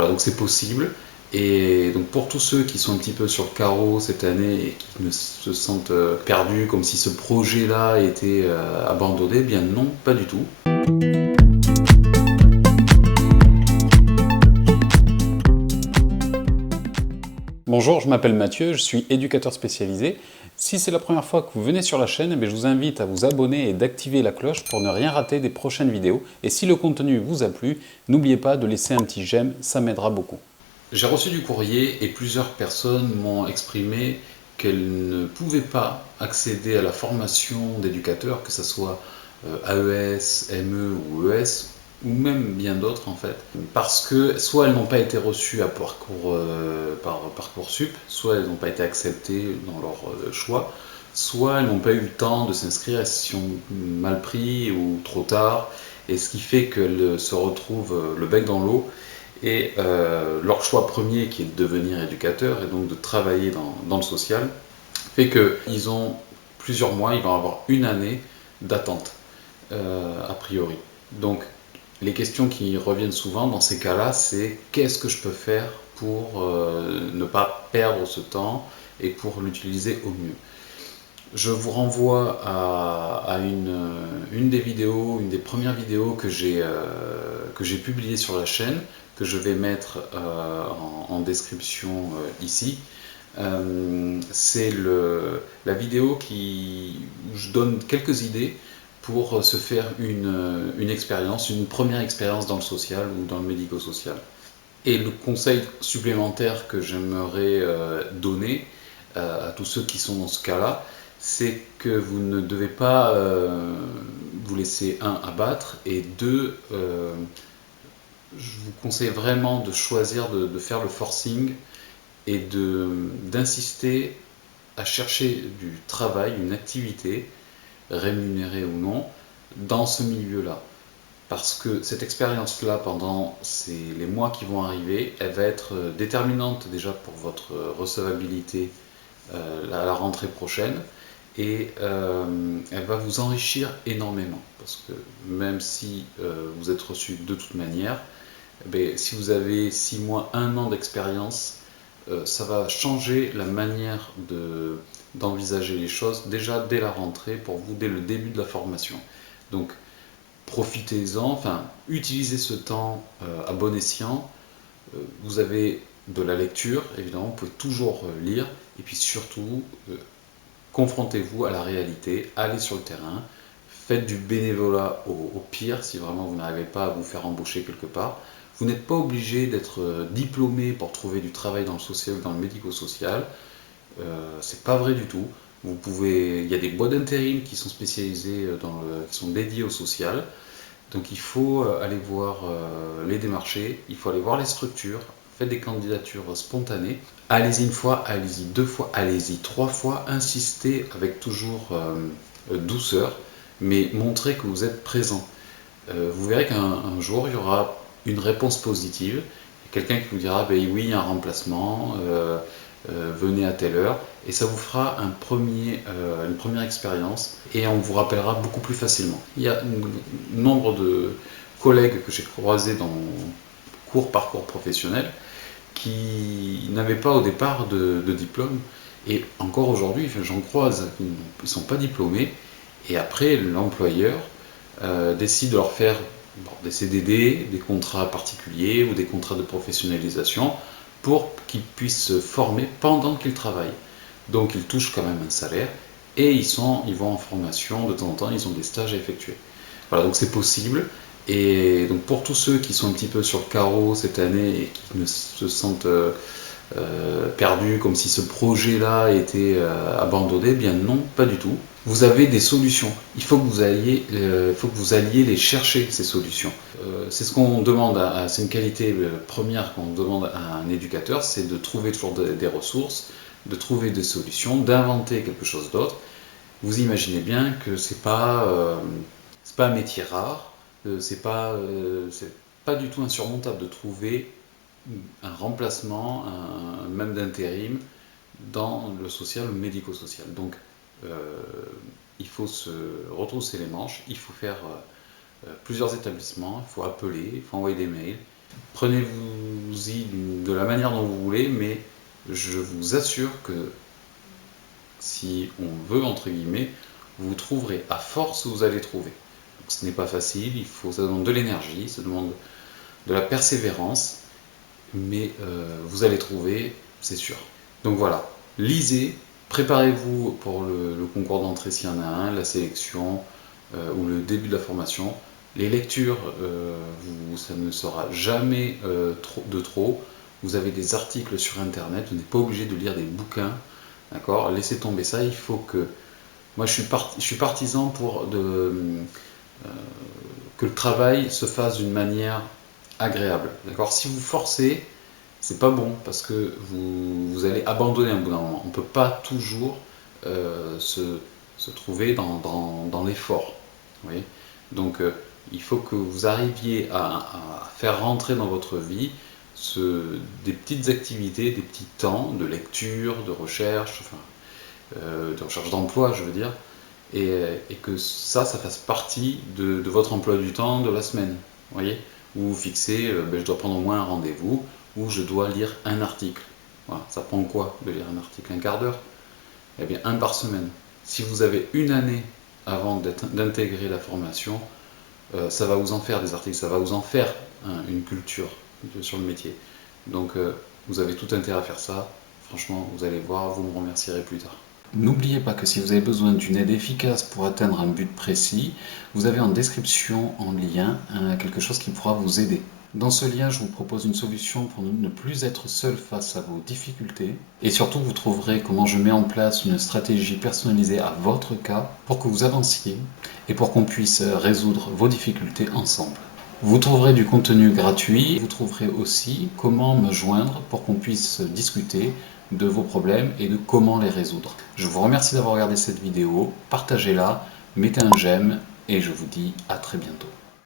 Voilà, donc c'est possible. Et donc pour tous ceux qui sont un petit peu sur le carreau cette année et qui ne se sentent perdus, comme si ce projet-là était abandonné, eh bien non, pas du tout. Bonjour, je m'appelle Mathieu, je suis éducateur spécialisé. Si c'est la première fois que vous venez sur la chaîne, je vous invite à vous abonner et d'activer la cloche pour ne rien rater des prochaines vidéos. Et si le contenu vous a plu, n'oubliez pas de laisser un petit j'aime, ça m'aidera beaucoup. J'ai reçu du courrier et plusieurs personnes m'ont exprimé qu'elles ne pouvaient pas accéder à la formation d'éducateur, que ce soit AES, ME ou ES, ou même bien d'autres en fait, parce que soit elles n'ont pas été reçues par Parcoursup, soit elles n'ont pas été acceptées dans leur choix, soit elles n'ont pas eu le temps de s'inscrire, elles se sont mal pris ou trop tard, et ce qui fait qu'elles se retrouvent le bec dans l'eau et leur choix premier, qui est de devenir éducateur et donc de travailler dans le social, fait qu'ils ont plusieurs mois, ils vont avoir une année d'attente, a priori. Donc, les questions qui reviennent souvent dans ces cas-là, c'est qu'est-ce que je peux faire pour ne pas perdre ce temps et pour l'utiliser au mieux. Je vous renvoie à une des vidéos, une des premières vidéos que j'ai publiées sur la chaîne, que je vais mettre en description ici. C'est la vidéo où je donne quelques idées pour se faire une expérience, une première expérience dans le social ou dans le médico-social. Et le conseil supplémentaire que j'aimerais donner à tous ceux qui sont dans ce cas-là, c'est que vous ne devez pas vous laisser, un, abattre, et deux, je vous conseille vraiment de choisir de faire le forcing et d'insister à chercher du travail, une activité, rémunérée ou non, dans ce milieu-là. Parce que cette expérience-là, pendant les mois qui vont arriver, elle va être déterminante déjà pour votre recevabilité à la rentrée prochaine, et elle va vous enrichir énormément. Parce que même si vous êtes reçu de toute manière, si vous avez 6 mois, 1 an d'expérience, ça va changer la manière d'envisager les choses déjà dès la rentrée pour vous, dès le début de la formation. Donc profitez-en, enfin utilisez ce temps à bon escient. Vous avez de la lecture, évidemment, vous pouvez toujours lire, et puis surtout, confrontez-vous à la réalité, allez sur le terrain, faites du bénévolat au pire si vraiment vous n'arrivez pas à vous faire embaucher quelque part. Vous n'êtes pas obligé d'être diplômé pour trouver du travail dans le social ou dans le médico-social. C'est pas vrai du tout. Il y a des boîtes d'intérim qui sont spécialisées qui sont dédiées au social. Donc il faut aller voir les démarchés, il faut aller voir les structures, faites des candidatures spontanées. Allez-y une fois, allez-y deux fois, allez-y trois fois, insistez avec toujours douceur, mais montrez que vous êtes présent. Vous verrez qu'un jour, il y aura une réponse positive, quelqu'un qui vous dira ben oui, il y a un remplacement, venez à telle heure, et ça vous fera une première expérience, et on vous rappellera beaucoup plus facilement. Il y a un nombre de collègues que j'ai croisés dans mon parcours professionnel qui n'avaient pas au départ de diplôme, et encore aujourd'hui j'en croise, ils ne sont pas diplômés, et après l'employeur décide de leur faire des CDD, des contrats particuliers ou des contrats de professionnalisation pour qu'ils puissent se former pendant qu'ils travaillent. Donc ils touchent quand même un salaire, et ils vont en formation de temps en temps, ils ont des stages à effectuer. Voilà, donc c'est possible. Et donc pour tous ceux qui sont un petit peu sur le carreau cette année et qui ne se sentent perdus, comme si ce projet-là était abandonné, eh bien non, pas du tout. Vous avez des solutions. Il faut que vous alliez les chercher, ces solutions. C'est ce qu'on demande, c'est une qualité première qu'on demande à un éducateur, c'est de trouver toujours des ressources, de trouver des solutions, d'inventer quelque chose d'autre. Vous imaginez bien que c'est pas un métier rare, c'est pas du tout insurmontable de trouver un remplacement, même d'intérim, dans le social ou le médico-social. Donc, euh, il faut se retrousser les manches, il faut faire plusieurs établissements, il faut appeler, il faut envoyer des mails. Prenez-vous faites-vous-y de la manière dont vous voulez, mais je vous assure que si on veut, entre guillemets, vous trouverez, à force vous allez trouver. Donc, ce n'est pas facile, ça demande de l'énergie, ça demande de la persévérance, mais vous allez trouver, c'est sûr. Donc voilà, lisez, préparez-vous pour le concours d'entrée s'il y en a un, la sélection ou le début de la formation. Les lectures, ça ne sera jamais de trop. Vous avez des articles sur internet, vous n'êtes pas obligé de lire des bouquins, d'accord? Laissez tomber ça, il faut que... Moi je suis partisan que le travail se fasse d'une manière agréable, d'accord? Si vous forcez, c'est pas bon parce que vous allez abandonner un bout d'un moment. On ne peut pas toujours se trouver dans l'effort. Vous voyez. Donc il faut que vous arriviez à faire rentrer dans votre vie des petites activités, des petits temps de lecture, de recherche, d'emploi, je veux dire, et que ça fasse partie de votre emploi du temps de la semaine. Vous voyez, où vous fixez, je dois prendre au moins un rendez-vous, ou je dois lire un article. Voilà. Ça prend quoi de lire un article? Un quart d'heure? Eh bien, un par semaine. Si vous avez une année avant d'intégrer la formation, ça va vous en faire des articles, ça va vous en faire une culture sur le métier. Donc, vous avez tout intérêt à faire ça. Franchement, vous allez voir, vous me remercierez plus tard. N'oubliez pas que si vous avez besoin d'une aide efficace pour atteindre un but précis, vous avez en description, en lien, quelque chose qui pourra vous aider. Dans ce lien, je vous propose une solution pour ne plus être seul face à vos difficultés. Et surtout, vous trouverez comment je mets en place une stratégie personnalisée à votre cas pour que vous avanciez et pour qu'on puisse résoudre vos difficultés ensemble. Vous trouverez du contenu gratuit, vous trouverez aussi comment me joindre pour qu'on puisse discuter de vos problèmes et de comment les résoudre. Je vous remercie d'avoir regardé cette vidéo, partagez-la, mettez un j'aime et je vous dis à très bientôt.